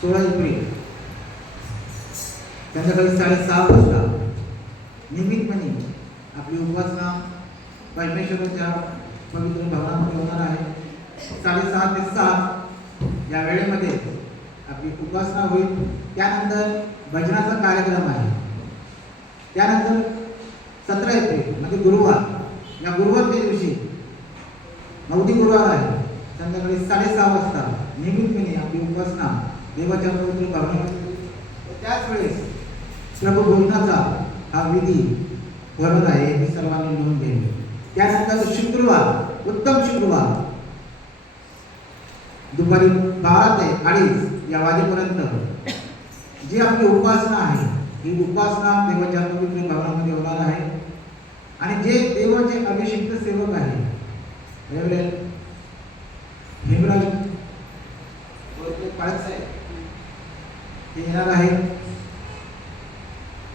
16 April संध्याकाळी 6:30 वाजता नियमितपणे आपली उपासना परमेश्वराच्या पवित्र भवनामध्ये होणार आहे. 6:30 ते 7 या वेळेमध्ये आपली उपासना होईल. त्यानंतर भजनाचा कार्यक्रम आहे. त्यानंतर 17 एप्रिल म्हणजे गुरुवार, या गुरुवारच्या दिवशी मौदी गुरुवार आहे. संध्याकाळी 6:30 वाजता नियमितपणे आपली उपासना देवाच्या पवित्र भवनामध्ये. त्याच वेळेस प्रभू भोजनाचा हा विधी होणार आहे, हे सर्वांनी नोंद घ्यावी. त्यानंतर शुक्रवार, उत्तम शुक्रवार दुपारी 12 ते 2:30 या वाजेपर्यंत जी आपली उपासना आहे, ही उपासना देवाच्या पवित्र भवनामध्ये होणार आहे. आणि जे देवाचे अभिषिक्त सेवक आहे रेव्हरंड हेमराज साहेब ते येणार आहे.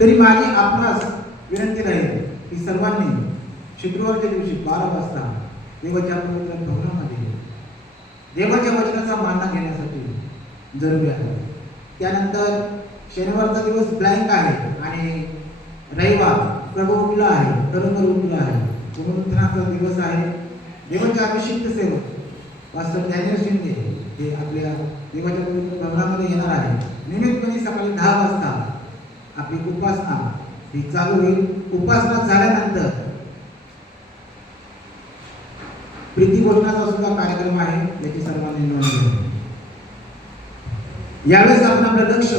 तरी माझी आपणास विनंती राहील की सर्वांनी शुक्रवारच्या दिवशी 12 वाजता देवाच्या पवित्र भवनामध्ये देवाच्या वचनाचा मानना घेण्यासाठी जरुरी आहे. त्यानंतर शनिवारचा दिवस ब्लँक आहे आणि रविवार प्रभू उठला आहे, खरोखर उठला आहे, पुनरुत्थानाचा दिवस आहे. देवाचे अभिषिक्त सेवक पास्टर डॅनियल शिंदे हे आपल्या देवाच्या पवित्र भवनामध्ये येणार आहे. नियमितपणे सकाळी 10 वाजता आपली उपासना ही चालू होईल. उपासना झाल्यानंतर प्रीती भोजनाचा सुद्धा कार्यक्रम आहे, याची सर्वांनी नोंद घ्यावी. यावेळेस आपण आपलं लक्ष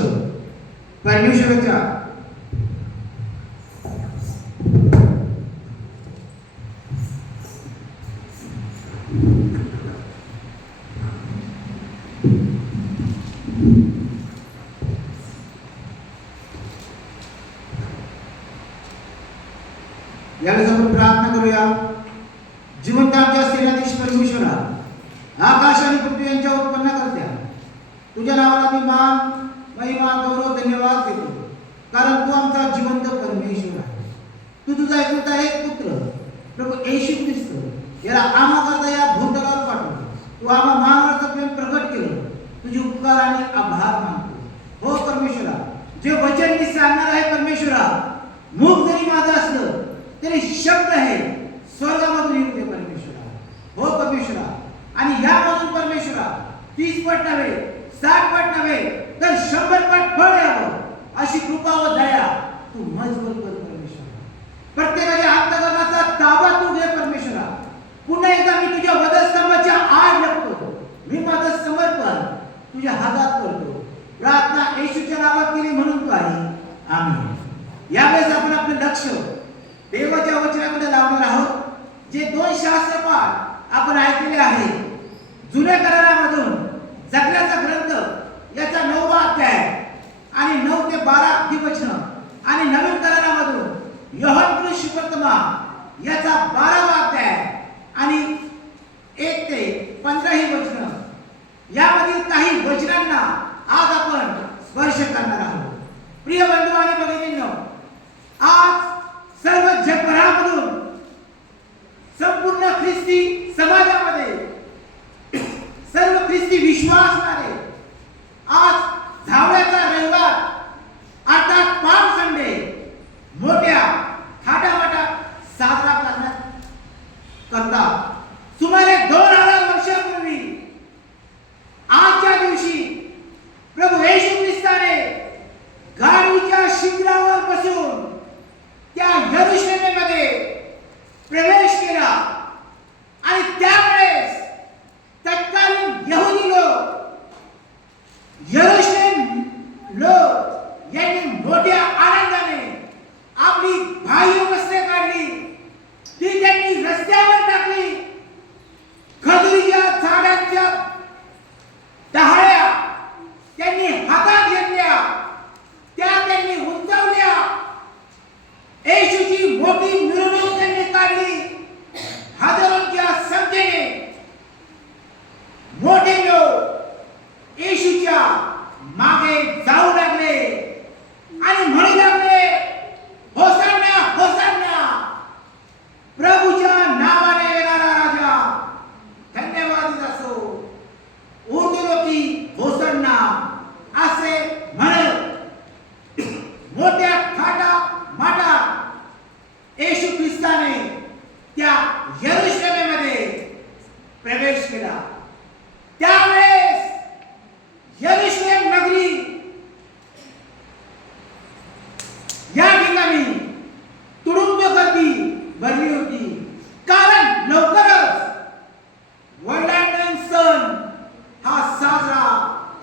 परमेश्वराच्या यावेळेस आपण प्रार्थना करूया. जिवंत आमच्या सेनाधीश परमेश्वरा, आकाश आणि पृथ्वी यांच्या उत्पन्न करत्या, तुझ्या नावाला मी मान, महिमा, गौरव, धन्यवाद देतो, कारण तू आमचा जिवंत परमेश्वर आहे. तू तुझा एकुलता एक पुत्र प्रभू येशू ख्रिस्त याला आम्हाकरता या भूतलावर पाठवलं. तू आम्हा मानवाचं प्रेम प्रकट केलं. तुझे उपकार आणि आभार मानतो. हो परमेश्वरा, जे वचन मी सांगणार आहे परमेश्वरा, मुख जरी माझं असलं तरी शब्द आहे स्वर्गामधून येऊ दे परमेश्वरा. हो परमेश्वरा, आणि यामधून परमेश्वरा 30 पट नव्हे, 60 पट नव्हे, तर 100 पट फळ यावं अशी कृपा व दया तू मजबूत कर परमेश्वरा. प्रत्येकाच्या अंतःकरणाचा ताबा तू घे परमेश्वरा. पुन्हा एकदा मी तुझ्या वधस्तंभाच्या आड लागतो. मी माझं समर्पण तुझ्या हातात करतो. प्रार्थना येशूच्या नावात केली म्हणून तू आहे. आमीन. यावेळेस आपण आपलं लक्ष देवाच्या वचनामध्ये लावणार आहोत. जे 2 शास्त्रपाठ आपण ऐकलेले आहे, जुन्या करारामधून जगण्याचा ग्रंथ याचा 9वा अध्याय आणि 9 ते 12 ही वचन, आणि नवीन करारामधून योहान सुवर्तमान याचा 12वा अध्याय आणि 1 ते 15 ही वचन. यामधील काही वचनांना आज आपण स्पर्श करणार आहोत. प्रिय बंधू आणि भगिनींनो, आज सर्व जगभरामधून संपूर्ण ख्रिस्ती समाजामध्ये सर्व ख्रिस्ती विश्वासणारे आज धावण्याचा रविवार अर्थात पाम संडे मोठ्या थाटामाटात साजरा करतात. सुमारे 2000 वर्षांपूर्वी आजच्या दिवशी प्रभू येशू ख्रिस्ताने गाढवीच्या शिखरावर बसून त्या यरुशलेममध्ये प्रवेश केला. आणि त्यावेळेस तत्कालीन यहुदी लोक, यरुशलेम लोक यांनी मोठ्या आनंदाने आपली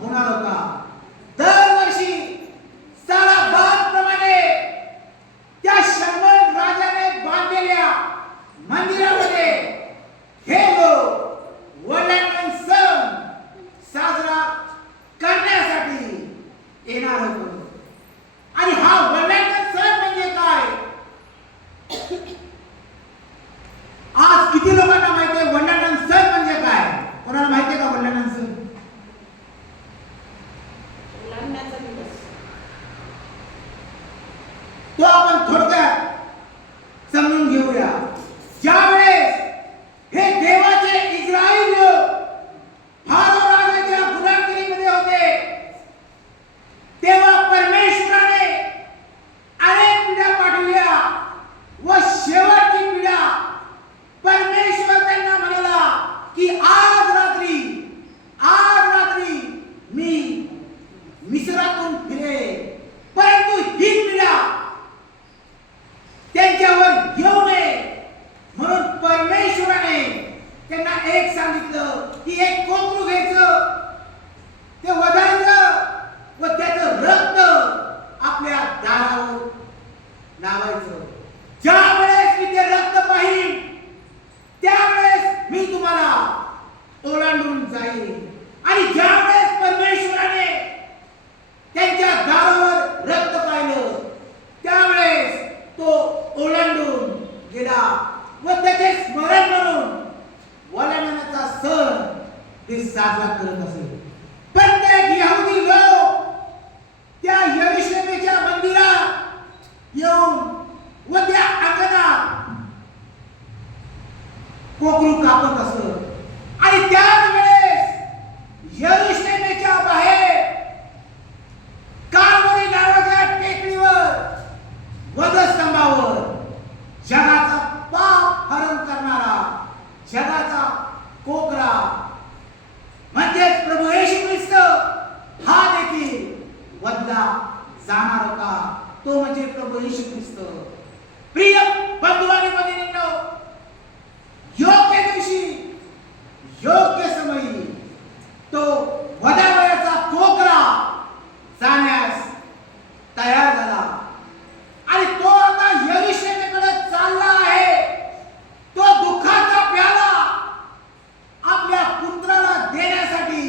होणार होता. दरवर्षी सालाबादप्रमाणे त्या शर्मन राजाने बांधलेल्या मंदिरामध्ये हे लोक वडिलांचा सण साजरा करण्यासाठी येणार होते. आणि हा वडिलांचा सण म्हणजे काय? आज किती लोकांना माहिती आहे वडिलांचा सण म्हणजे काय? कोणाला माहिती आहे का वडिलांचा सण? तो आपण थोडक्यात समजून घेऊया. ज्यावेळेस हे देवाचे इस्राईल फारो राजाच्या गुलामगिरीमध्ये होते, तेव्हा परमेश्वराने अनेक पिढ्या पाठवल्या व शेवटची पिढ्या परमेश्वर त्यांना म्हणाला की आज रात्री मी मिस्रातून फिरे. परंतु ही पिढ्या त्यांच्यावर येऊ नये म्हणून परमेश्वराने त्यांना एक सांगितलं की एक कोकरू घ्यायचं, ते वधायचं व त्याचं रक्त आपल्या दारावर लावायचं. ज्या वेळेस मी ते रक्त पाहिन त्यावेळेस मी तुम्हाला ओलांडून जाईन. आणि ज्या वेळेस परमेश्वराने त्यांच्या दारावर रक्त पाहिलं त्यावेळेस तो ओलांडून गेला व त्याचे स्मरण म्हणून वलांडण्याचा सण ते साजरा करत असे. प्रत्येक यहुदी लोक त्या यरुशलेमेच्या मंदिरात येऊन व त्या अंगणात कोकरू कापत असत. आणि त्याच वेळेस यरुशलेमेच्या बाहेर कालवरी नावाच्या टेकडीवर वधस्तंभावर जगाचा पाप हरण करणारा जगाचा कोकरा म्हणजेच प्रभू येशू ख्रिस्त हा देखील वधला जाणार होता. तो म्हणजे प्रभू येशू ख्रिस्त. प्रिय बंधू आणि भगिनींनो, योग्य दिवशी योग्य समयी तो वधावयाचा कोकरा जाण्यास तयार झाला आणि तो आता यरुशलेमेकडे चालला आहे. तो दुःखाचा प्याला आपल्या पुत्राला देण्यासाठी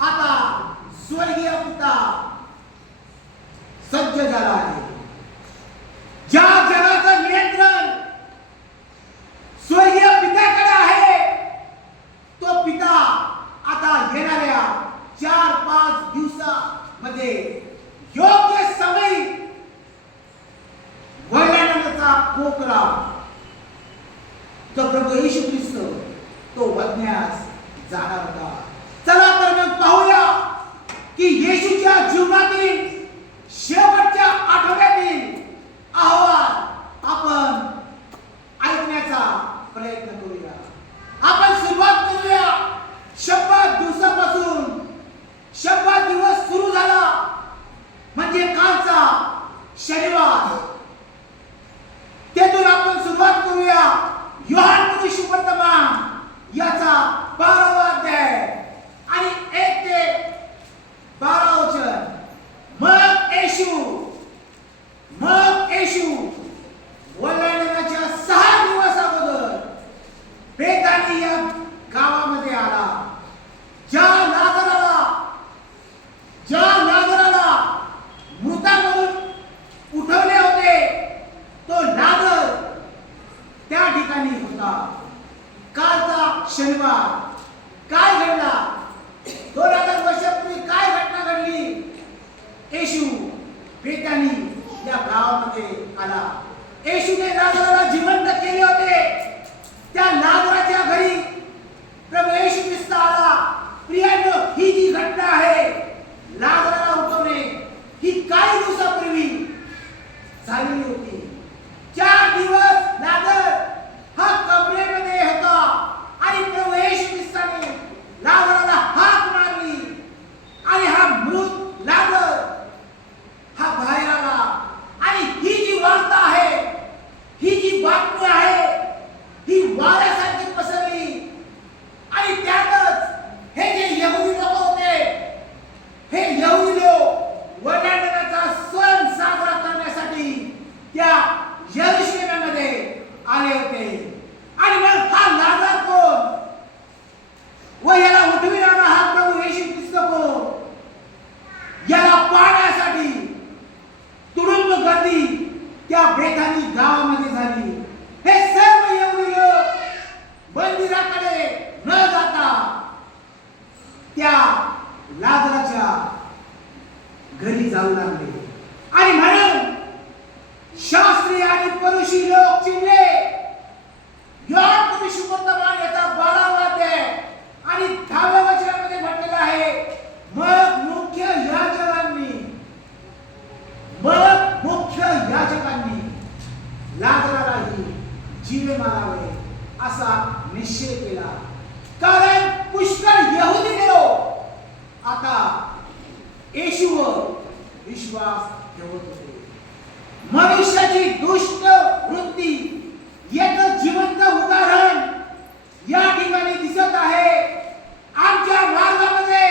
आता स्वर्गीय पिता सज्ज झाला आहे. ज्या जगाचं नियंत्रण स्वर्गीय पित्याकडे आहे, तो पिता आता येणाऱ्या 4-5 दिवसामध्ये योग्य समयी वडिलांचा कोकरा तो प्रभू येशू ख्रिस्त तो वधण्यास जाणार होता. चला तर मग पाहूया की येशूच्या जीवनातील शेवटच्या आठवड्यातील अहवाल आपण ऐकण्याचा प्रयत्न करूया. आपण सुरुवात करूया शब्बात दिवसापासून. शब्बात दिवस सुरू झाला म्हणजे कालचा शनिवार. तेथून आपण सुरुवात करूया योहान सुवर्तमान याचा 12वा अध्याय आणि 1 ते 12 वचन. मग येशू वलांडण्याच्या 6 दिवस अगोदर बेथानी या गावामध्ये आला. ज्या लाजराला मृतामधून उठवले होते तो लाजर त्या ठिकाणी होता. कालचा शनिवार लोकांच्या घरी जाऊ लागले आणि म्हणून शास्त्रीय आणि परुषी लोक चिडले. या पुरुष वर्तमान याचा 12वा अध्याय आणि 10व्या वचनामध्ये म्हटलेलं आहे, मग मुख्य याजकांनी लाजरालाही जीवे मारावे असा निश्चय केला. कारण पुष्कळ यहुदी लोक आता येशूवर विश्वास ठेवत होते. मनुष्याची दुष्ट वृत्ती याचं जिवंत उदाहरण या ठिकाणी दिसत आहे. आमच्या मार्गामध्ये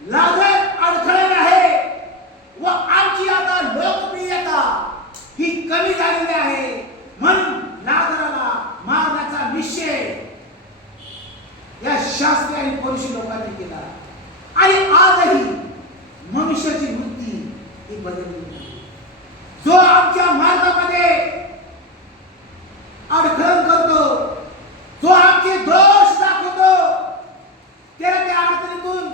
लाजर अडथळण आहे व आमची आता लोकप्रियता ही कमी झालेली आहे. म्हणून लाजराला मारण्याचा निश्चय या शास्त्रीय आणि परुषी लोकांनी केला. आणि आजही मनुष्याची वृत्ती ही बदलली नाही. जो आमच्या मार्गामध्ये अडथळण करतो, जो आमचे दोष दाखवतो, त्याला त्या अडचणीतून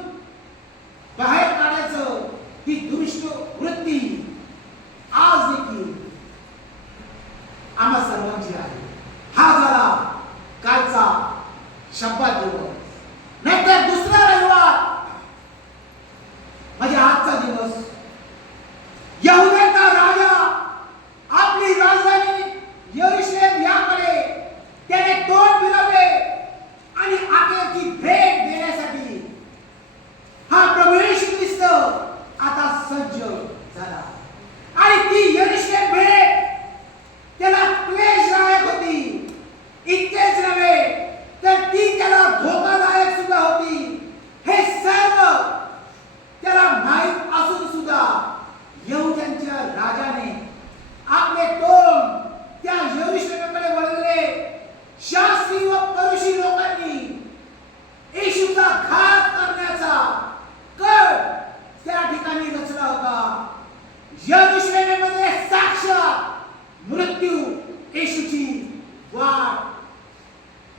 बाहेर काढायचं ही दुष्ट वृत्ती आज देखील आम्हा सर्वांची आहे. हा झाला कालचा शब्दात दिवस. नंतर दुसरा रविवार म्हणजे आजचा दिवस. यहुद्यांचा राजा आपली राजधानी यरुशलेम याकडे त्याने तोंड फिरवले आणि अखेरची भेट देण्यासाठी हा प्रभू येशू ख्रिस्त आता सज्ज झाला. आणि ती यरुशलेम भेट त्याला क्लेशदायक होती. इतकेच नव्हे तर ती त्याला धोकादायक सुद्धा होती. हे सर्व त्याला माहीत असून सुद्धा यहुद्यांच्या राजाने आपले तोंड त्या यरुशलेमकडे वळवले. शास्त्री व परुषी लोकांनी येशूचा घात करण्याचा कट त्या ठिकाणी रचला होता. यरुशलेममध्ये साक्षात मृत्यू येशूची वाट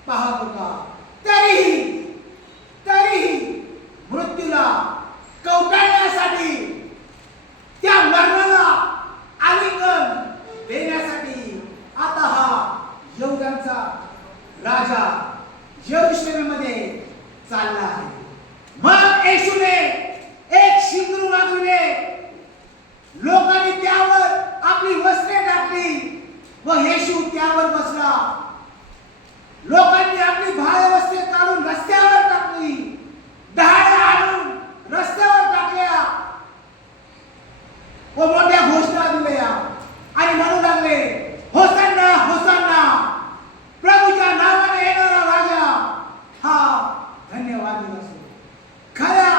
पाहत होता. तरीही मृत्यूला कवटाळण्यासाठी, त्या मरणाला आलिंगन देण्यासाठी आता हा यहुद्यांचा राजा यरुशलेममध्ये चालला आहे. मग येशूने एक शिंगरू वाजवले. लोकांनी त्यावर आपली वस्त्रे टाकली व येशू त्यावर बसला. लोकांनी आपली भाळे वस्त्रे काढून रस्त्यावर टाकली, डहाळ्या आणून रस्त्यावर टाकल्या व मोठ्या घोषणा दिल्या आणि म्हणू लागले, होसान्ना होसान्ना, प्रभूच्या नावाने येणारा राजा हा धन्यवाद असो. खऱ्या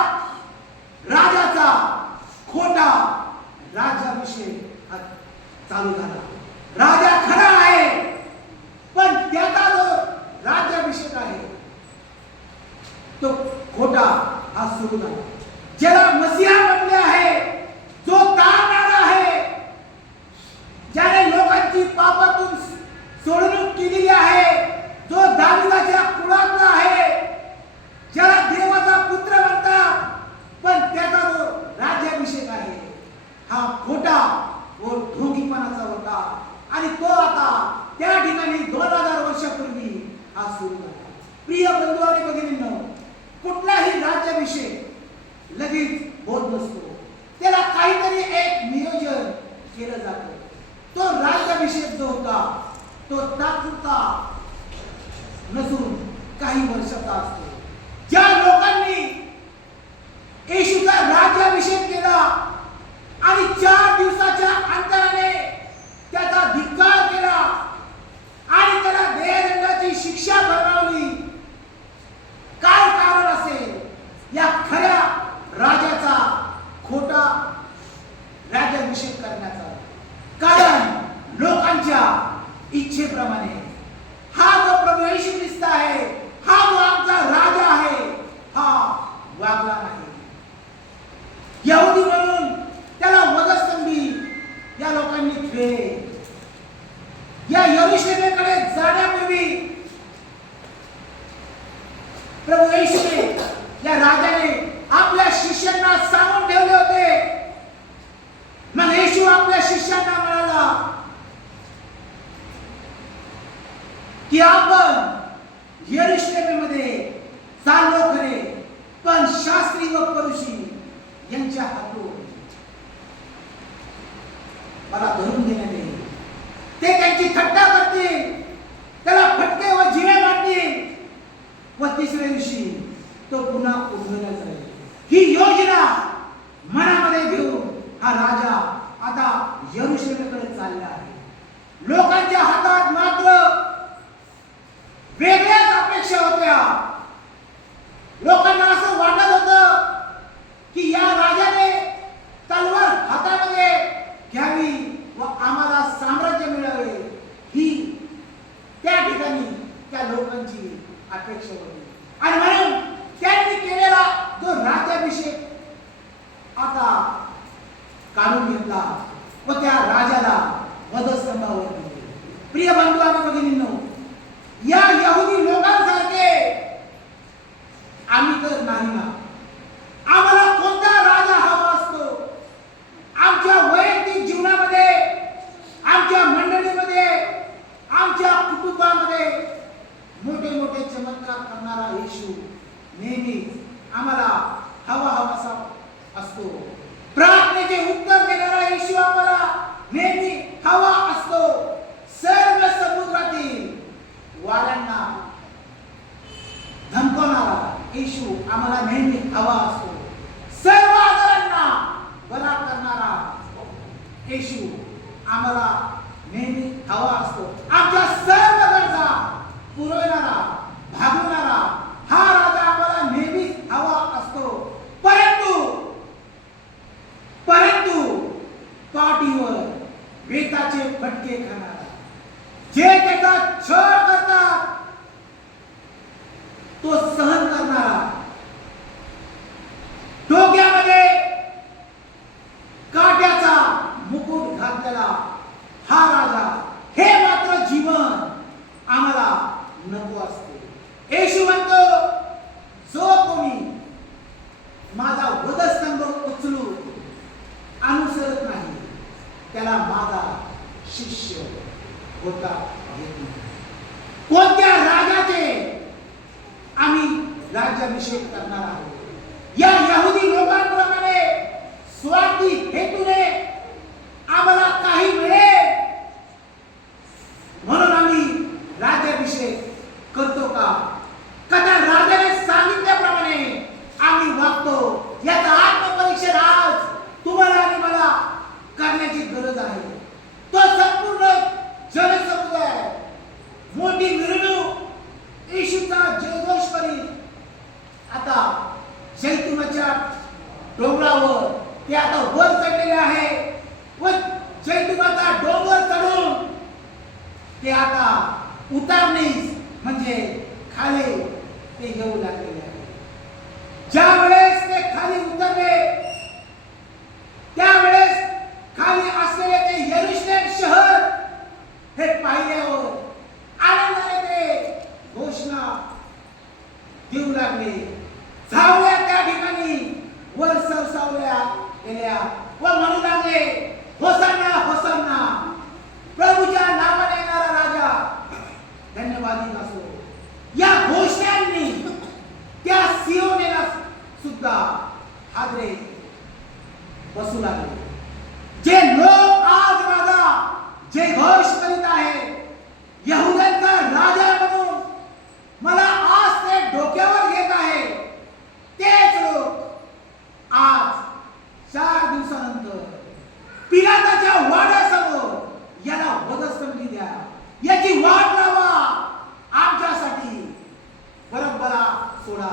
राजाचा खोटा राज्याभिषेक चालू झाला. राजा खरा आहे पण त्याचा जो राज्याभिषेक आहे तो खोटा हा सुरू झाला. ज्याला मसीहा म्हटले आहे, जो तारणारा आहे, ज्याने लोकांची पापातून सोडवणूक केलेली आहे, जो दाविदाच्या कुळातला आहे, ज्याला देवाचा पुत्र म्हणतात पण त्याचा जो राज्याभिषेक आहे हा खोटा व ढोंगीपणाचा होता. आणि तो आता त्या ठिकाणी 2000 वर्षापूर्वी हा सुरू झाला. प्रिय बंधू आणि भगिनींनो, कुठलाही राज्याभिषेक लगेच होत नसतो. त्याला काहीतरी एक नियोजन केलं जातं. तो राज्याभिषेक जो होता तो तात्पुरता नसून काही वर्षाचा असतो. ज्या लोकांनी येशूचा राज्याभिषेक केला आणि 4 दिवसाच्या अंतराने त्याचा धिक्कार केला आणि त्याला देहदंडाची शिक्षा भरवली, काय कारण असेल या खऱ्या राजाचा खोटा राज्याभिषेक करण्याचा? कारण लोकांच्या इच्छेप्रमाणे हा जो प्रभू येशू ख्रिस्त आहे, हा जो आमचा राजा आहे, हा वागला नाही. विरोध करूशी यांच्या हातून मला धरून देण्यात येईल. ते त्यांची थट्टा करतील, त्याला फटके व जिवे मारतील व तिसऱ्या दिवशी तो पुन्हा उभवला जाईल. ही योजना मनामध्ये घेऊन हा राजा आता यरुशलेमकडे चालला आहे. लोकांच्या हातात मात्र वेगळ्याच अपेक्षा होत्या. लोकांना असं वाटत होतं की या राजाने तलवार हातामध्ये घ्यावी व आम्हाला साम्राज्य मिळावे, ही त्या ठिकाणी त्या लोकांची अपेक्षा होती. आणि म्हणून त्यांनी केलेला जो राज्याभिषेक आता काढून घेतला व त्या राजाला वधस्तंभावर नेले. प्रिय बंधू आणि भगिनींनो, या यहुदी लोकांसारखे आम्ही तर नाही ना. आम्हाला कोणता राजा हवा असतो? आमच्या वैयक्तिक जीवनामध्ये, आमच्या मंडळीमध्ये, आमच्या कुटुंबामध्ये मोठे मोठे चमत्कार करणारा येशू नेहमी आम्हाला हवासा असतो. प्रार्थनेचे उत्तर देणारा येशू आम्हाला नेहमी हवा असतो. सर्व समुद्रातील वाऱ्यांना धमकवणारा येशू आम्हाला नेहमी हवा असतो. सर्व आजारांना बरा करणारा येशू आम्हाला नेहमी हवा असतो. आमच्या सर्व गरजा पुरवणारा, भागवणारा हा राजा आम्हाला नेहमी हवा असतो. परंतु पाठीवर वेताचे फटके खाणारा, जे त्याचा छळ करतात तो सहन करणारा, डोक्यामध्ये काट्याचा मुकुट घातलेला हा राजा, हे मात्र जीवन आम्हाला नको असते. येशू म्हणतो, जो कोणी माझा वधस्तंभ उचलून अनुसरत नाही त्याला माझा शिष्य होता येत नाही. कोणत्या राजाचे आम्ही राज्याभिषेक करणार आहोत? या यहुदी लोकांप्रमाणे स्वार्थी हेतूने आम्हाला काही मिळेल म्हणून आम्ही राज्याभिषेक करतो का? त्या राजाने सांगितल्याप्रमाणे आम्ही वागतो? याचा आत्मपरीक्षण आज तुम्हाला आणि मला करण्याची गरज आहे. तो संपूर्ण जनसमुदाय मोठी मिरवणूक येशूचा जयघोष करीत आता जैतुनाच्या डोंगरावर ते आता वर चढलेले आहे व जैतुनाचा डोंगर चढून ते आता उतारनीस म्हणजे खाली ते येऊ लागलेले आहे. ज्या वेळेस ते खाली उतरले त्यावेळेस खाली असलेले ते यरुशलेम शहर हे पाहिल्यावर आनंदाने ते घोषणा देऊ लागले. झावल्या त्या ठिकाणी वर सरसावल्या गेल्या व म्हणू लागले, होसाना होसाना, प्रभूच्या नावाने येणारा राजा धन्यवादित असो. या घोषणांनी त्या सियोनेला सुद्धा हादरे बसू लागले. जे लोक आज माझा जयघोष करीत आहे, यहुद्यांचा राजा म्हणून मला आज ते डोक्यावर घेत आहे, तेच लोक आज 4 दिवसानंतर पिलाताच्या वाड्यासमोर याला वधस्तंभी द्या, याची वाट लावा, आमच्यासाठी बरोबरा सोडा,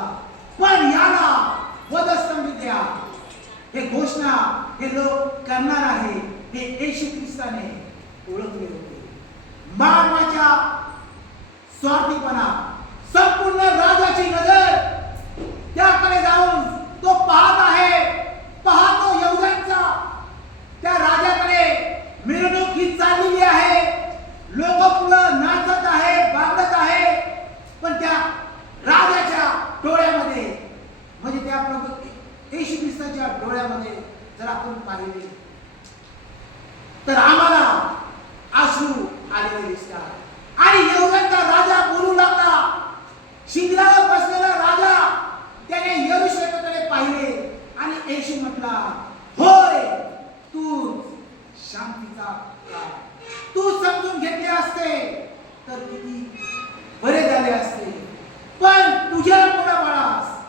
पण याला वधस्तंभी द्या. हे घोषणा हे लोक करणार आहे हे येशू ख्रिस्ताने ओळखले होते. मानवाच्या स्वार्थीपणा, संपूर्ण राजाची नजर त्याकडे जाऊन तो पाहत आहे. पाहतो यहुद्यांचा त्या राजाकडे मिरवणूक ही चाललेली आहे, लोक पुढं नाचत आहे, बागडत आहे, पण त्या राजाच्या डोळ्यामध्ये म्हणजे त्या प्रभू येशू ख्रिस्ताच्या डोळ्यामध्ये जर आपण पाहिले तर आम्हाला अश्रू आलेले दिसतात. आणि यहुद्यांचा राजा बोलू लागला. शिंगरावर बसलेला राजा त्याने यरुशलेमकडे पाहिले म्हटला, होय तू शांतीचा काळ. तू समजून घेतले असते तर किती बरे झाले असते. पण तुझ्या मुलाबाळास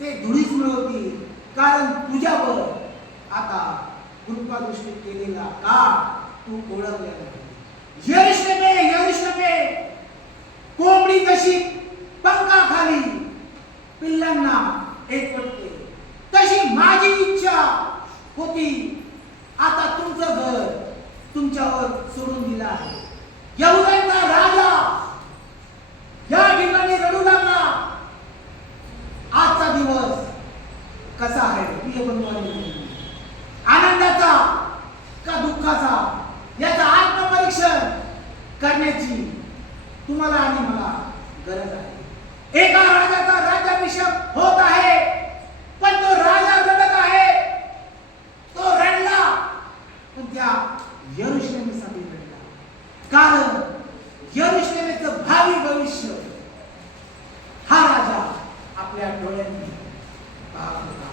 ते धुळीच मिळवतील, कारण तुझ्यावर आता कृपादृष्टी केलेला काळ तू ओळखलेला नाही. यरुशलेमे, यरुशलेमे, कोंबडी जशी पंखाखाली पिल्लांना एकवटते, तशी माझी इच्छा होती आता तुमचं घर तुमच्यावर सोडून दिलं आहे. यहूदाचा राजा या ठिकाणी रडू लागला. आजचा दिवस कसा आहे प्रिय बंधूंनो? आनंदाचा का दुःखाचा, याचा आत्मपरीक्षण करण्याची तुम्हाला आणि मला गरज आहे. एका राजाचा राज्याभिषेक होत आहे, पण तो राजा रडत आहे. तो रडला, पण त्या यरुशलेमेसाठी रडला, कारण यरुशलेमेचं भावी भविष्य हा राजा आपल्या डोळ्यांनी पाहत होता.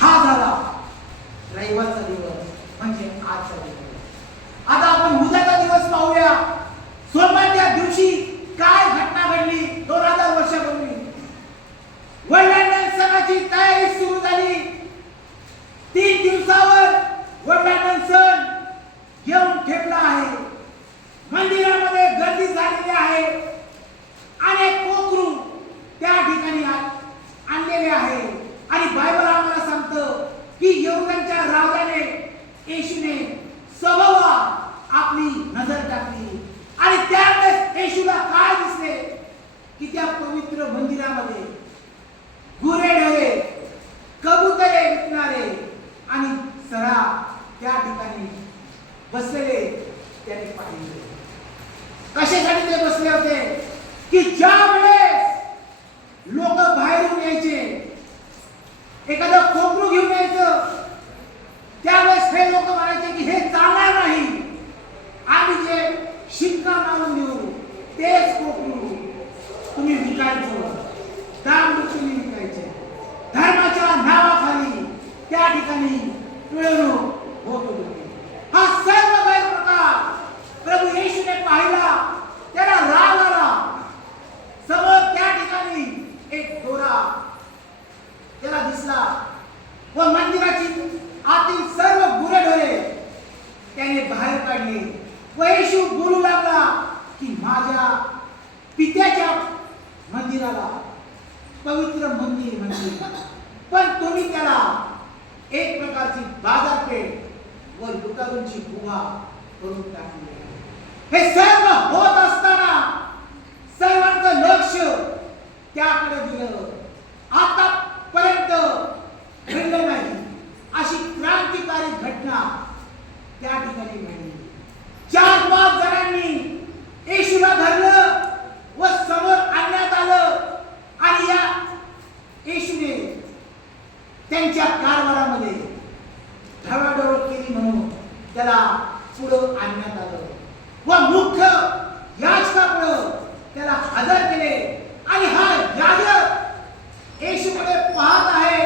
हा झाला रविवारचा दिवस, म्हणजे आजचा दिवस. आता आपण उद्याचा दिवस पाहूया. सोमवारच्या दिवशी काय घटना घडली 2000 वर्षापूर्वी. वडिलांना सणाची तयारी सुरू झाली. 3 दिवसावर वडिलांना सण येऊन ठेपला आहे. मंदिरामध्ये गर्दी झालेली आहे. अनेक कोकरू त्या ठिकाणी आणलेले आहे. आणि बायबल आम्हाला सांगतं की यहूदांच्या राजाने येशूने सभावर आपली नजर टाकली. आणि त्यावेळेस येशूला काय दिसले की त्या पवित्र मंदिरामध्ये गुरेढोरे, कबुतरे विकणारे आणि सरा त्या ठिकाणी बसलेले त्याने पाहिले. कशासाठी ते बसले होते? की ज्या वेळेस लोक बाहेरून यायचे, एखादं कोकरू घेऊन यायचं, त्यावेळेस हे लोक म्हणायचे की हे चालणार नाही, आम्ही जे शिक्का मारून देऊ तेच कोकरू तुम्ही विकायचं, दामदुखीने विकायचे. धर्माच्या नावाखाली त्या ठिकाणी मिळवणूक होत होती. हा सर्व गैरप्रकार प्रभू येशूने पाहिला. त्याला राग आला. समोर त्या ठिकाणी एक दोरा त्याला दिसला व मंदिराची आतील सर्व गुरेढोरे त्याने बाहेर काढले व येशू बोलू लागला की माझ्या पित्याच्या मंदिराला पवित्र मंदिर म्हणजे, पण तुम्ही त्याला एक प्रकारची बाजारपेठ व लुटारूंची गुहा करून टाकली. हे सर्व होत असताना सर्वांचं लक्ष त्याकडे दिलं. आतापर्यंत घडलं नाही अशी क्रांतिकारी घटना त्या ठिकाणी घडली. 4-5 जणांनी येशूला धरलं व समोर आणण्यात आलं आणि या येशूने त्यांच्या कारभारामध्ये ढवळाढवळ केली म्हणून त्याला पुढं आणण्यात आलं व मुख्य याजकापुढं त्याला हजर केले. आणि हा याजक येशूकडे पाहत आहे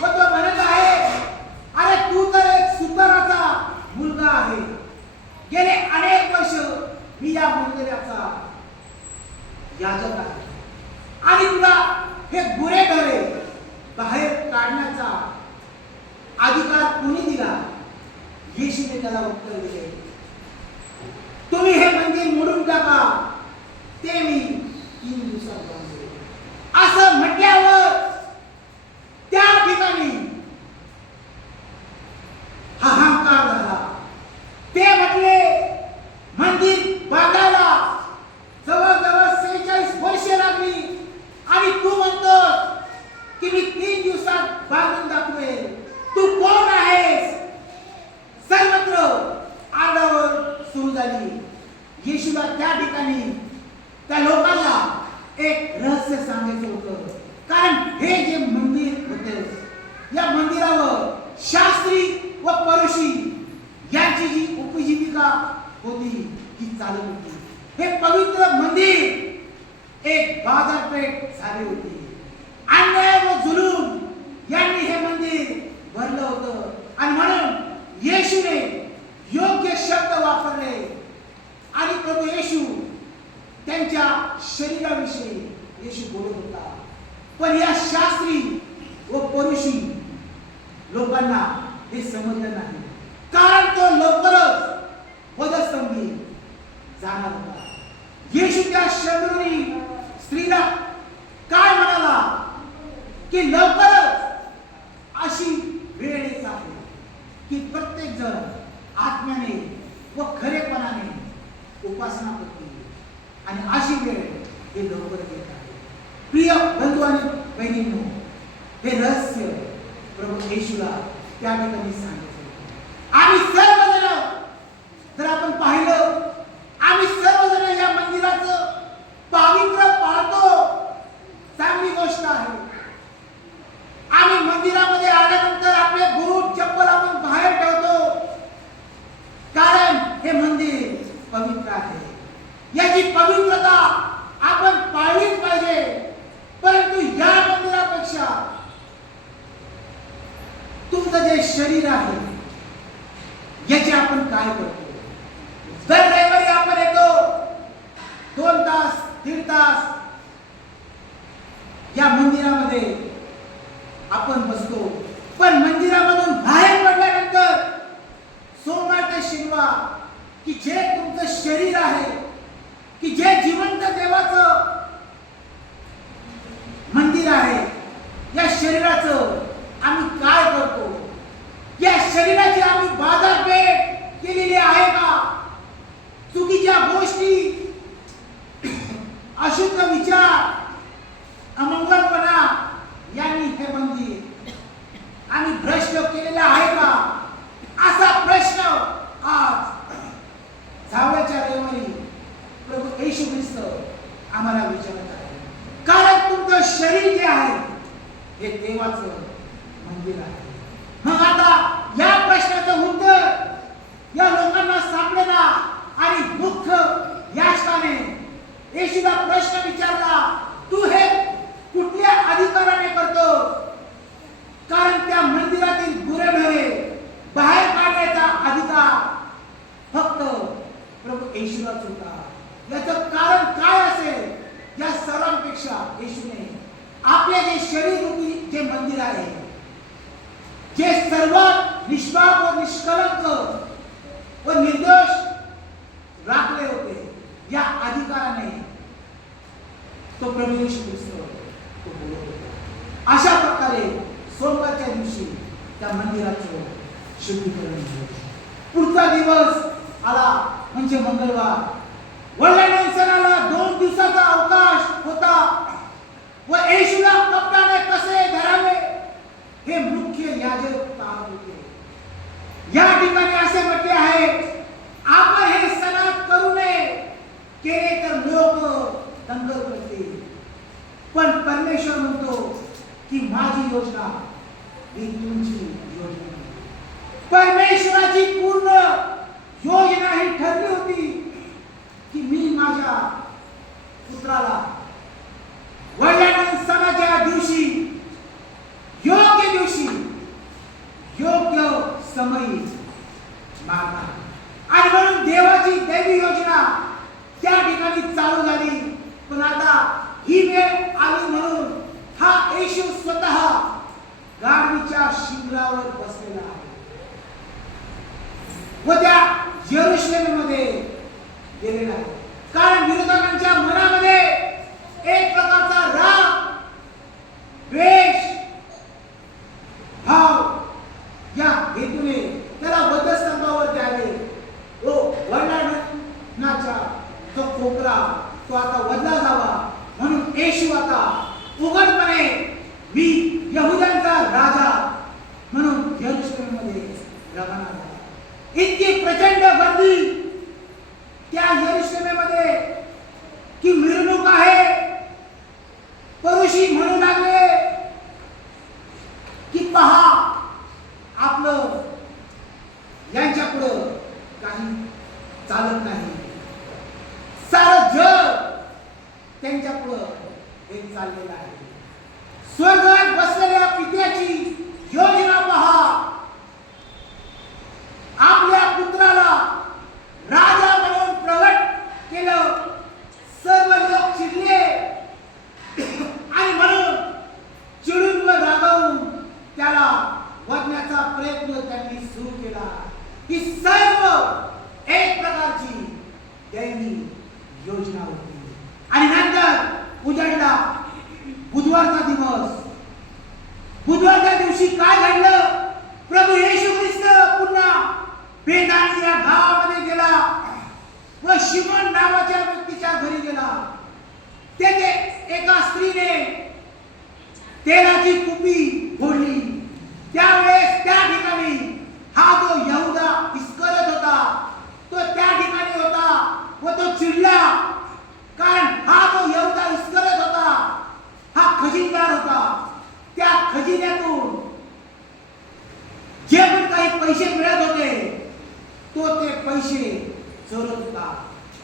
व तो म्हणत आहे, अरे तू तर एक सुताराचा मुलगा आहे. गेले अनेक वर्ष मी या मंदिराचा याजक आहे आणि तुला हे गुरेढोरे बाहेर काढण्याचा अधिकार कोणी दिला? येशूने त्याला उत्तर दिले, तुम्ही हे मंदिर मोडून टाका, ते मी 3 दिवसात बांधेन. असं म्हटल्यावर त्या ठिकाणी हाहाकार झाला. ते म्हटले मंदिर बांधायला जवळजवळ 46 वर्षे लागली आणि तू म्हणतोस की मी 3 दिवसात बांधून दाखवेल. तू कोण आहेस? सर्वत्र आरडाओरड सुरू झाली. येशूला त्या ठिकाणी त्या लोकांना एक रहस्य सांगायचं होतं, कारण हे जे मंदिर होते या मंदिरावर शास्त्री व परुषी यांची जी उपजीविका होती ती चालू होती. हे पवित्र मंदिर एक बाजारपेठ झाली होती. अन्याय व जुलूम यांनी हे मंदिर भरलं होतं आणि म्हणून येशूने योग्य शब्द वापरले आणि प्रभू येशू त्यांच्या शरीराविषयी येशू बोलत होता. पण या शास्त्री व परुषी लोकांना हे समजलं नाही, कारण तो लवकरच वधस्तंभी जाणार होता. येशू त्या शंभरुनी स्त्रीला काय म्हणाला की लवकरच अशी वेळ येत आहे की प्रत्येक जण आत्म्याने व खरेपणाने उपासना करतील आणि अशी वेळ हे लवकरच येत आहे. प्रिय बंधू आणि बहिणींनो, हे रहस्य प्रभू येशूला त्या ठिकाणी सांगितले. आम्ही सर्वजण जर आपण पाहिलं, आम्ही सर्वजण या मंदिराचं पावित्र्य पाळतो, चांगली गोष्ट आहे. आम्ही मंदिरामध्ये आल्यानंतर आपले बूट चप्पल आपण बाहेर ठेवतो, कारण हे मंदिर पवित्र आहे. याची पवित्रता आपण पाळलीच पाहिजे. परंतु या मंदिरापेक्षा तुमचं जे शरीर आहे याचे आपण काय करतो? दर रविवारी आपण येतो, 2 तास 1.5 तास या मंदिरामध्ये आपण बसतो, पण मंदिरामधून बाहेर पडल्यानंतर सोमवार ते शनिवार की जे तुमचं शरीर आहे, की जे जिवंत देवाचं मंदिर आहे, या शरीराचं आम्ही काय करतो? या शरीराची आम्ही बाजारपेठ केलेली आहे का? चुकीच्या गोष्टी, अशुद्ध विचार, अमंगलपणा यांनी हे मंदिर आम्ही भ्रष्ट केलेला आहे का? असा प्रश्न आज जावळ्याच्या रविवारी प्रभू येशू ख्रिस्त आम्हाला विचारत आहे. कारण तुमचं शरीर जे आहे हे देवाचं मंदिर आहे. मग आता या प्रश्नाचं उत्तर या लोकांना सापडेना आणि मुख्य याचकाने येशूला प्रश्न विचारला, तू हे कुठल्या अधिकाराने करतो? कारण त्या मंदिरातील गुरेढोरे बाहेर काढण्याचा अधिकार फक्त प्रभू येशूलाच होता. याचं कारण काय असेल? या सर्वांपेक्षा येशूने आपले जे शरीर रूपी जे मंदिर आहे, जे सर्वात निष्पाप व निष्कलंक व निर्दोष राखले होते, या अधिकाराने तो प्रभू येशू ख्रिस्त तो बोलत होता. अशा प्रकारे सोमवारच्या दिवशी त्या मंदिराचं शुद्धीकरण झालं. पुढचा दिवस आला म्हणजे मंगळवार. वडिलांच्या सणाला 2 दिवसाचा अवकाश होता व येशूला कपड्याने कसे धरावे हे मुख्य याजक पाहत होते. या ठिकाणी असे म्हटले आहे, आपण हे सणात करू नये, केले तर लोक दंगल करतील. पण परमेश्वर म्हणतो की माझी योजना ही तुमची योजना. परमेश्वराची पूर्ण योजना ही ठरली होती की मी माझ्या पुत्राला वडिलांच्या सणाच्या दिवशी, योग्य दिवशी, योग्य समयी मारणार. आणि म्हणून देवाची दैवी योजना त्या ठिकाणी चालू झाली. पण आता ही वेळ आली म्हणून हा येशू स्वतः गाढवीच्या शिंगरावर बसलेला आहे व त्या यरूशलेममध्ये गेलेला आहे. कारण विरोधकांच्या मनामध्ये एक प्रकारचा राग, द्वेष, भाव या हेतूने त्याला वधस्तंभावर द्यावे व वडिलांचा जो खोकला तो आता वधला जावा, म्हणून येशू आता उघडपणे मी यहुद्यांचा राजा म्हणून यरूशलेममध्ये रवाना झाला. इतकी प्रचंड गर्दी त्या यरूशलेममध्ये की मिरवणूक आहे. परुषी म्हणू लागले की पहा, आपलं यांच्या पुढं काही चालत नाही. सारं जग त्यांच्या पुढं हे चाललेलं आहे. स्वर्गात बसलेल्या पित्याची योजना पहा. वधण्याचा प्रयत्न त्यांनी सुरू केला. ही सर्व एक प्रकारची दैवी योजना होती. आणि नंतर उजाडला बुधवारचा दिवस. बुधवारच्या दिवशी काय घडलं? प्रभू येशू ख्रिस्त पुन्हा बेथानी या गावामध्ये गेला व शिमोन नावाच्या व्यक्तीच्या घरी गेला. तेथे एका स्त्रीने तेलाची कुपी फोडली. त्यावेळेस त्या ठिकाणी हा जो यहुदा इस्करियोत होता तो त्या ठिकाणी होता व तो चिडला. कारण हा जो यहुदा इस्करियोत होता हा खजिनदार होता. त्या खजिन्यातून जे पण काही पैसे मिळत होते तो ते पैसे चोरत होता.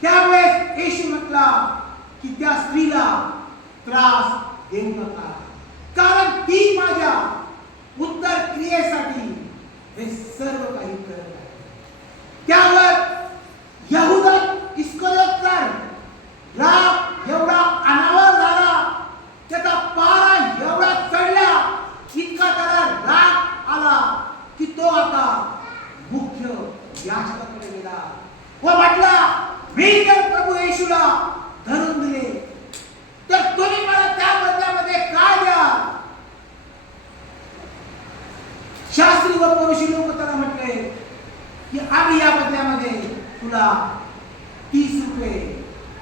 त्यावेळेस येशू म्हटला की त्या स्त्रीला त्रास देऊ नका, कारण ती माझ्या उत्तर क्रियेसाठी हे सर्व काही करत आहे. त्यावर यहुदा इस्करियोतचा राग एवढा अनावर झाला, त्याचा पारा एवढा चढला, इतका त्याला राग आला की तो आता मुख्य याजकाकडे गेला व म्हटला, मी जर प्रभू येशूला धरून दिले तर तुम्ही मला त्या बदल्यामध्ये काय द्याल? शास्त्री व फरीसी लोक त्याला म्हटले की आम्ही या बदल्यामध्ये तुला 30 रुपये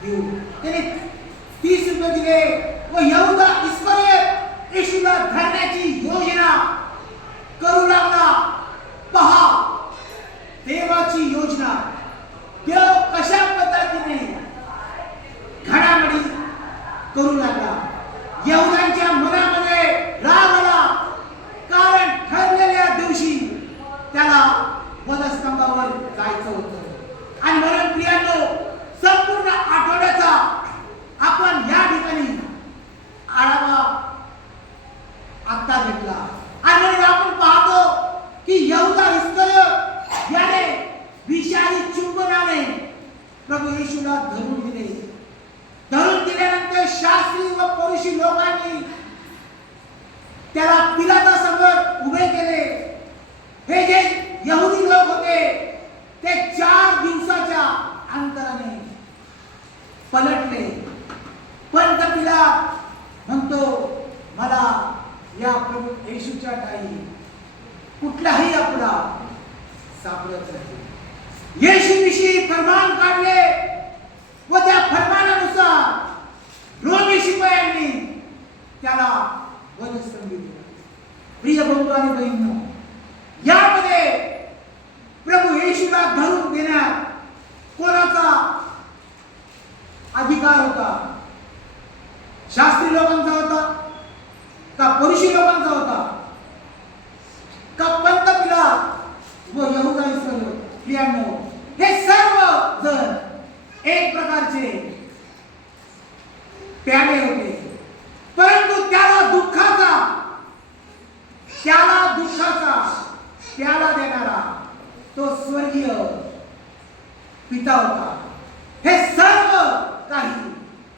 देऊ. त्याने 30 रुपये दिले व यहुदा इस्करियोत येशूला धरण्याची योजना करू लागला. पहा देवाची योजना, देव कशा पद्धतीने घडामोडी करू लागला. यहुदांच्या मनामध्ये राग आला, कारण ठरलेल्या दिवशी त्याला वधस्तंभावर जायचं होतं. आणि म्हणून प्रियांनो, संपूर्ण आठवड्याचा आपण या ठिकाणी आढावा आता घेतला. आणि म्हणून आपण पाहतो की यहुदा इस्करियोत याने विषारी चुंबनाने प्रभू येशूला धरून दिले. धरून दिल्यानंतर शास्त्री व फरीसी लोकांनी त्याला पिलातासमोर उभे केले. हे जे यहुदी लोक होते ते 4 दिवसाच्या अंतराने पलटले. पण पिलात म्हणतो, मला या प्रभू येशूच्या ठाई कुठलाही अपराध सापडत नाही. येशूविषयी फरमान काढले व त्या फरमानानुसार रोमी शिपायांनी त्याला वधस्तंभी दिला. प्रिय बंधू आणि बहिणींनो, यामध्ये प्रभू येशूला धरून देण्यात कोणाचा अधिकार होता? शास्त्री लोकांचा होता का फरीसी लोकांचा होता का पंत पिलात व यहुदा इस्करियोत? प्रियांनो, हे सर्व जण एक प्रकारचे प्यादे होते, परंतु त्याला दुःखाचा प्याला देणारा तो स्वर्गीय पिता होता. हे सर्व काही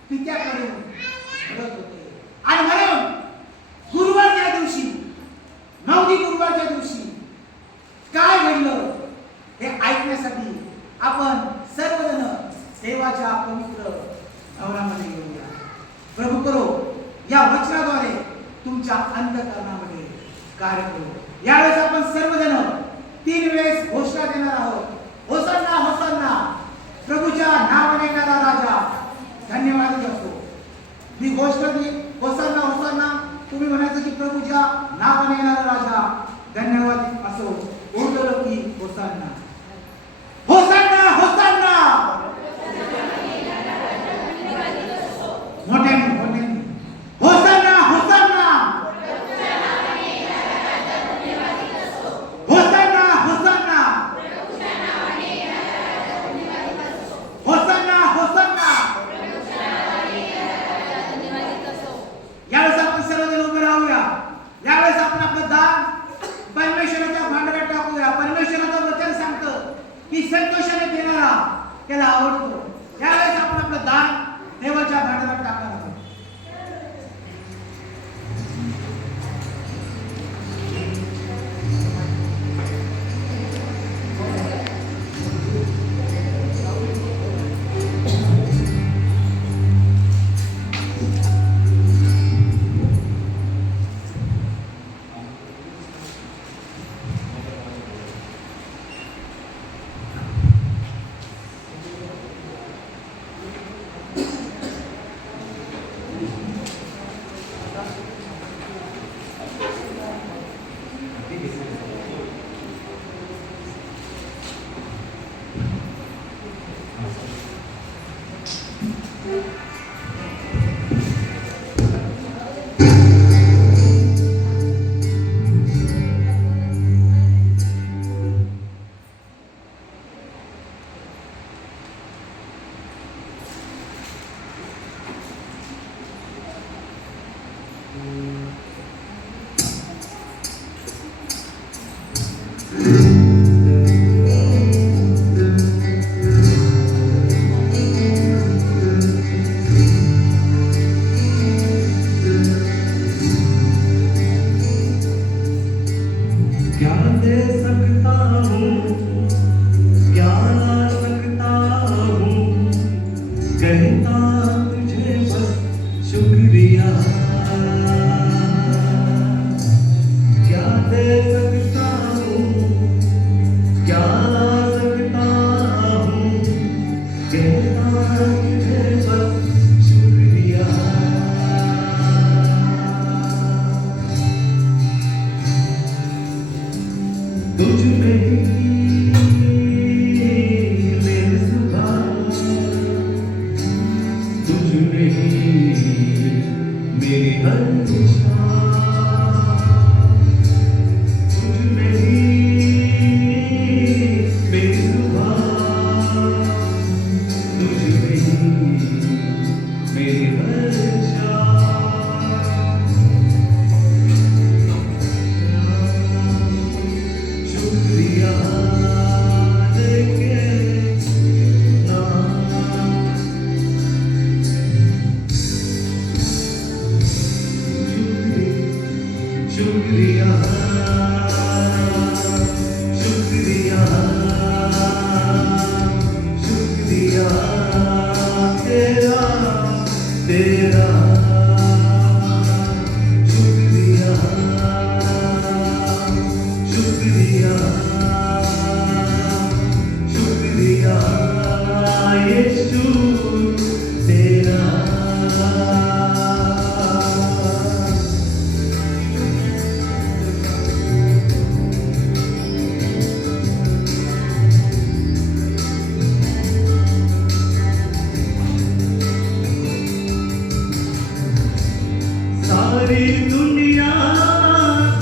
पित्याकडून घडत होते. आणि म्हणून गुरुवारच्या दिवशी, माऊली गुरुवारच्या दिवशी काय घडलं हे ऐकण्यासाठी आपण सर्वजण देवाच्या पवित्र भवनामध्ये येऊया. प्रभू करो या वचनाद्वारे तुमच्या अंतःकरणामध्ये कार्य करू. यावेळेस आपण सर्वजण 3 वेळेस घोषणा देणार आहोत. होसन्ना होसन्ना, प्रभूच्या नावाने येणारा राजा धन्यवाद असो. मी घोषणा दी, होसन्ना होसन्ना. तुम्ही म्हणायचं की प्रभूच्या नावाने येणारा राजा धन्यवाद असो. बोललो की होसन्ना होसन्ना होसन्ना. मोठ्याने मोठ्याने Hosanna Hosanna Hosanna Hosanna Hosanna Hosanna. यावेळेस आपण सर्वजण उभे राहूया. यावेळेस आपण आपलं दान परमेश्वराच्या क्या दे सकता हूँ, क्या ला सकता हूँ, कहता तुझे बस शुक्रिया। क्या दे सकता हूँ, क्या ला सकता हूँ, कहता तुझे बस शुक्रिया। तुझ में ही मेरी सुबह, तुझ में ही मेरी हर शाम, तुझ में ही मेरी सुबह, तुझ में ही मेरी हर शाम। शुक्रिया लेके ना, शुक्रिया शुक्रिया शुक्रिया तेरा तेरा शुक्रिया शुक्रिया शुक्रिया यीशु तेरा। सारी दुनिया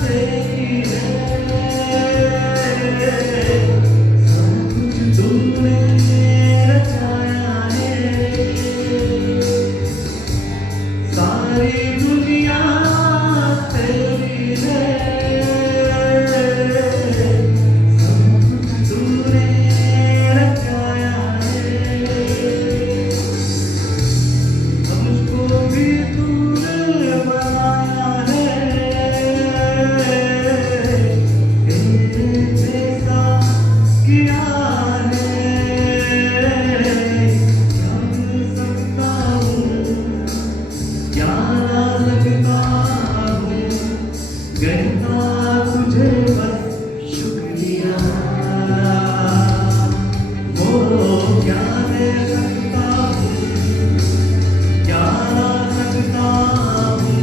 तेरी है, सब कुछ तूने रचाया है। सारी दुनिया तेरी है, सब कुछ तूने रचाया है। मुझको भी तूने बनाया है, ऐसा किया है। क्या कर सकता हूँ, क्या ला सकता हूँ, कहता तुझे बस शुक्रिया। ओ क्या दे सकता हूँ, क्या ला सकता हूँ,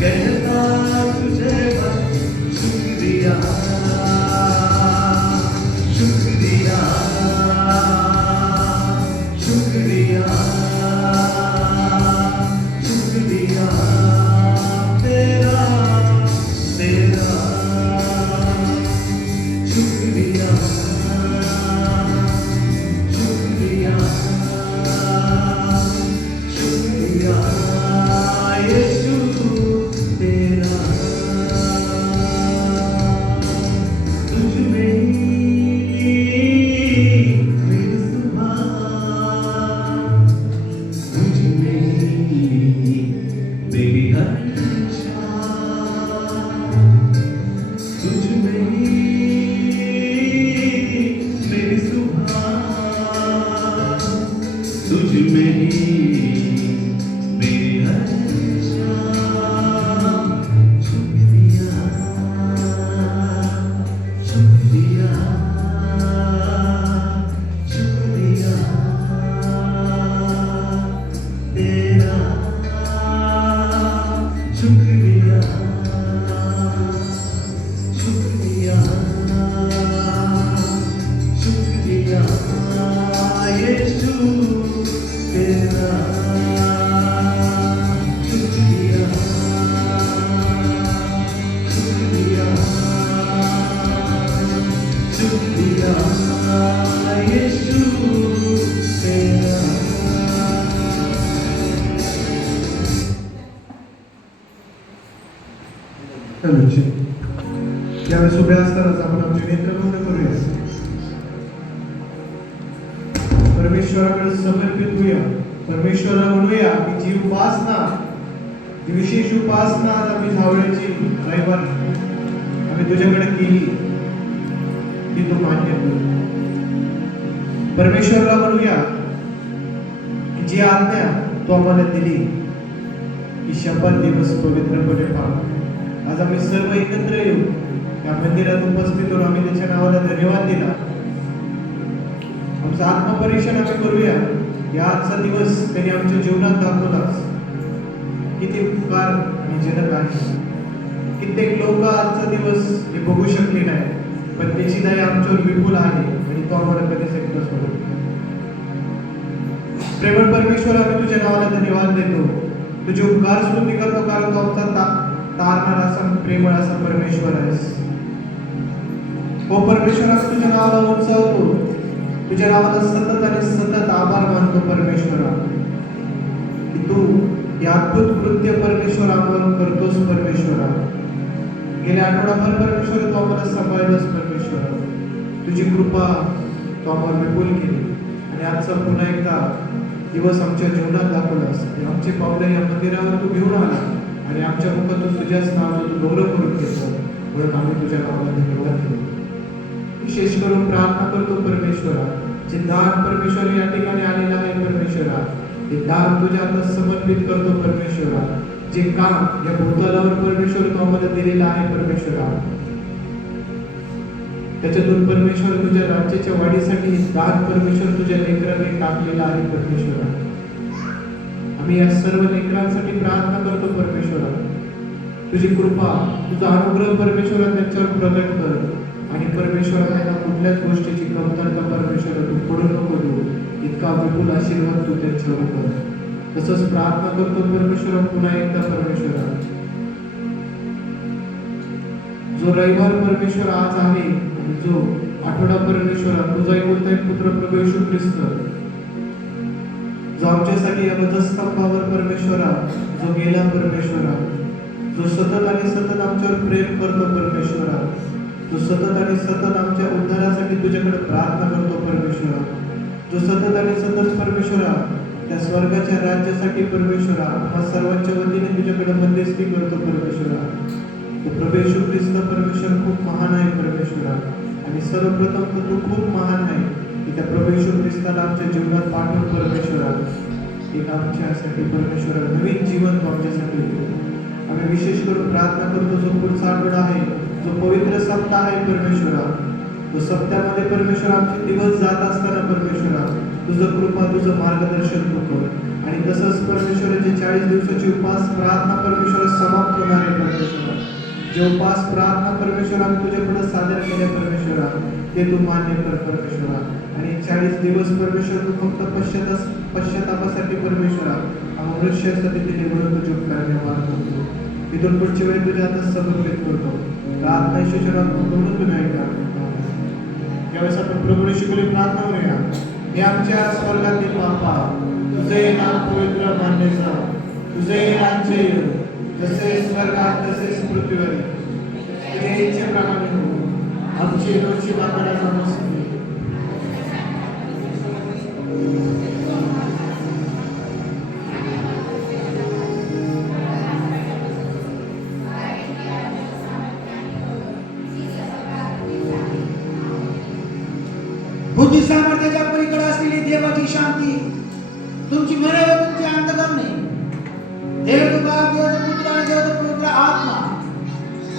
कहता तुझे बस शुक्रिया शुक्रिया शुक्रिया शुक्रिया तेरा तेरा शुक्रिया शुक्रिया शुक्रिया यीशु तेरा। तुझ में ही मेरी सुबह, तुझ में ही मेरी हर शाम, तुझ में ही मेरी सुबह, तुझ में ही मेरी हर शाम। शुक्रिया शुक्रिया शुक्रिया तेरा शुक्रिया शुक्रिया शुक्रिया यीशु तेरा शुक्रिया शुक्रिया शुक्रिया यीशु तेरा। Fellowship. क्या त्यावेळेस उभे असतानाच आपण आमचे नेत्र बंद करूया. परमेश्वराकडे समर्पित होऊया. परमेश्वराला म्हणूया की जी उपासना, जी विशेष उपासना आज आम्ही झावळ्याची रविवार आम्ही तुझ्याकडे केली ती तू मान्य कर. परमेश्वराला म्हणूया की जी आज्ञा तू आम्हाला दिली की 100 दिवस पवित्रपणे पाळा. आज आम्ही सर्व एकत्र येऊ त्या मंदिरात उपस्थित होऊन आम्ही त्याच्या नावाला धन्यवाद दिला. आमचं आत्मपरीक्षण आम्ही करूया. या आजचा दिवस त्यांनी आमच्या जीवनात दाखवलाच किती उपकार आणि जनक आहे. कित्येक लोक आजचा दिवस हे बघू शकले नाही, पण त्याची दया आमच्यावर विपुल आहे आणि तो आम्हाला कधीच एकटं सोडत नाही. प्रेमळ परमेश्वर, आम्ही तुझ्या नावाला धन्यवाद देतो. तुझे उपकार स्तुती करतो, कारण तो आमचा तारणारा असा प्रेमळ असा परमेश्वर आहेस. हो परमेश्वर, आम्ही तुझ्या नावाला उंचावतो. तुझ्या नावाला सतत आणि सतत आभार मानतो परमेश्वरा, की तू हे अद्भुत कृत्य परमेश्वर आम्हाला करतोस. परमेश्वरा, गेल्या आठवडाभर परमेश्वर तू आम्हाला सांभाळलंस. परमेश्वरा, तुझी कृपा तू आम्हाला विपुल केली आणि आजचा पुन्हा एकदा दिवस आमच्या जीवनात दाखवलास. आमचे पावलं या मंदिरावर तू घेऊन आला आणि आमच्या मुखातून तुझ्याच नावाचा तू गौरव करून घेतला, म्हणून आम्ही तुझ्या नावाला धन्यवाद देतो. विशेष करून प्रार्थना करतो परमेश्वरा, जे दान परमेश्वर या ठिकाणी आलेलं आहे परमेश्वरा, ते दान तुझ्या हातात समर्पित करतो परमेश्वरा. जे काम या भूतलावर परमेश्वर तू आम्हाला दिलेलं आहे परमेश्वरा, त्याच्यातून परमेश्वर तुझ्या राज्याच्या वाढीसाठी दान परमेश्वर तुझ्या लेकरांनी टाकलेलं आहे परमेश्वरा. आम्ही या सर्व लेकरांसाठी प्रार्थना करतो परमेश्वरा. तुझी कृपा, तुझा अनुग्रह परमेश्वरा त्यांच्यावर प्रगट कर आणि परमेश्वरा त्यांना कुठल्याच गोष्टीची कमतरता परमेश्वरा तू पडू नको देऊ. इतका विपुल आशीर्वाद तू त्यांच्यावर कर. तसंच प्रार्थना करतो परमेश्वरा पुन्हा एकदा परमेश्वरा, जो रविवार परमेश्वर आज आहे आणि जो आठवडा परमेश्वरा तुझा एकुलता एक पुत्र प्रभू येशू ख्रिस्त, जो आमच्यासाठी अवधस्तंभावर परमेश्वरा जो गेला परमेश्वरा, जो सतत आणि सतत आमच्यावर प्रेम करतो परमेश्वरा, जो सतत आणि सतत आमच्या उद्धारासाठी तुझ्याकडे प्रार्थना करतो परमेश्वरा, जो सतत आणि सतत परमेश्वरा त्या स्वर्गाच्या राज्यासाठी परमेश्वरा आम्हा सर्वांच्या वतीने तुझ्याकडे मध्यस्थी करतो परमेश्वरा. तो प्रभू येशू ख्रिस्त परमेश्वर खूप महान आहे परमेश्वरा, आणि सर्वप्रथम तर तू खूप महान आहे की त्या प्रभू येशू ख्रिस्ताला आमच्या जीवनात पाठवून परमेश्वरा एक आमच्यासाठी परमेश्वरा नवीन जीवन तू आमच्यासाठी दे. आम्ही विशेष करून प्रार्थना करतो जो पुढचा आठवडा आहे, जो पवित्र सप्ताह आहे परमेश्वरा, तो सप्त्यामध्ये परमेश्वर आमचे दिवस जात असताना परमेश्वरा तुझं कृपा, तुझं मार्गदर्शन तू कर. आणि तसंच परमेश्वर जे 40 दिवसाची उपास प्रार्थना परमेश्वर समाप्त होणार आहे परमेश्वरा, जे उपास प्रार्थना परमेश्वर आम्ही तुझ्या पुढे सादर केले परमेश्वरा, ते तू मान्य कर परमेश्वरा. आणि 40 दिवस परमेश्वर तू फक्त पश्चातापासाठी परमेश्वरा मनुष्यासाठी ते निवडून तुझे उपकार मानतो. इथून पुढची वेळ तुझ्या हातात समर्पित करतो. प्रार्थना ईश्वरा म्हणून तू नाही का यावेळेस आपण प्रभूने शिकवली प्रार्थना करूया. हे आमच्या स्वर्गातील बापा, तुझे नाम पवित्र मानले जा, तुझे राज्य येऊ, जसे स्वर्गात तसेच पृथ्वीवर. तुझ्या इच्छेप्रमाणे हो. आमची रोजची भाकऱ्या नमस्ते. बुद्धी सामर्थ्याच्या पलीकडे असलेली देवाची शांती तुमची मने व तुमचे अंतकरणे, देवदूता, देवपुत्र आणि देवपुत्र आत्मा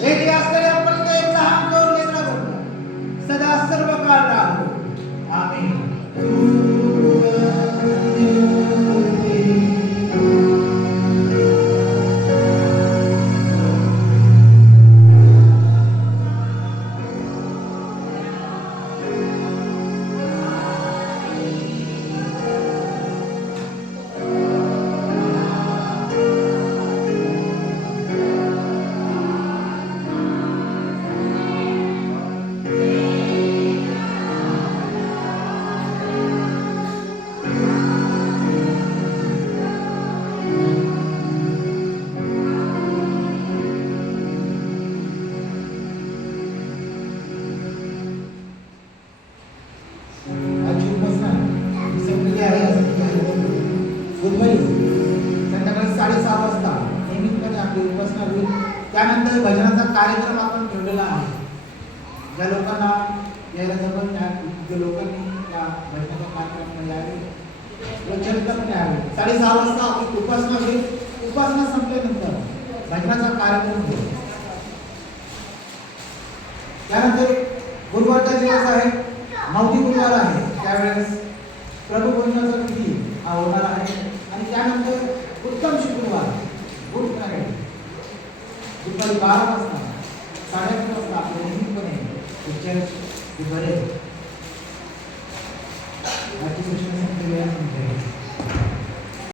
एक असलेल्या पलीकडे एक लहान थोर लेकराबरोबर सदा सर्व काळ राहो. आमेन. त्यानंतर भजनाचा कार्यक्रम आपण ठेवलेला आहे. ज्या लोकांना यायला जमत नाही, ज्या लोकांनी त्या भजनाच्या कार्यक्रमाला यावे, प्रचंड यावे. 6:30 वाजता आपण उपासना होईल. उपासना संपल्यानंतर भजनाचा कार्यक्रम होईल. त्यानंतर गुरुवारचा दिवस आहे, मावती गुरुवार आहे. त्यावेळेस प्रभू बोलण्याचा विधी हा होणार आहे. आणि त्यानंतर उत्तम शुक्रवार, गुड फ्रायडे, दुपारी 12 वाजता 11:30 वाजता आपल्या नियमितपणे चर्च भरेल. बाकी सूचना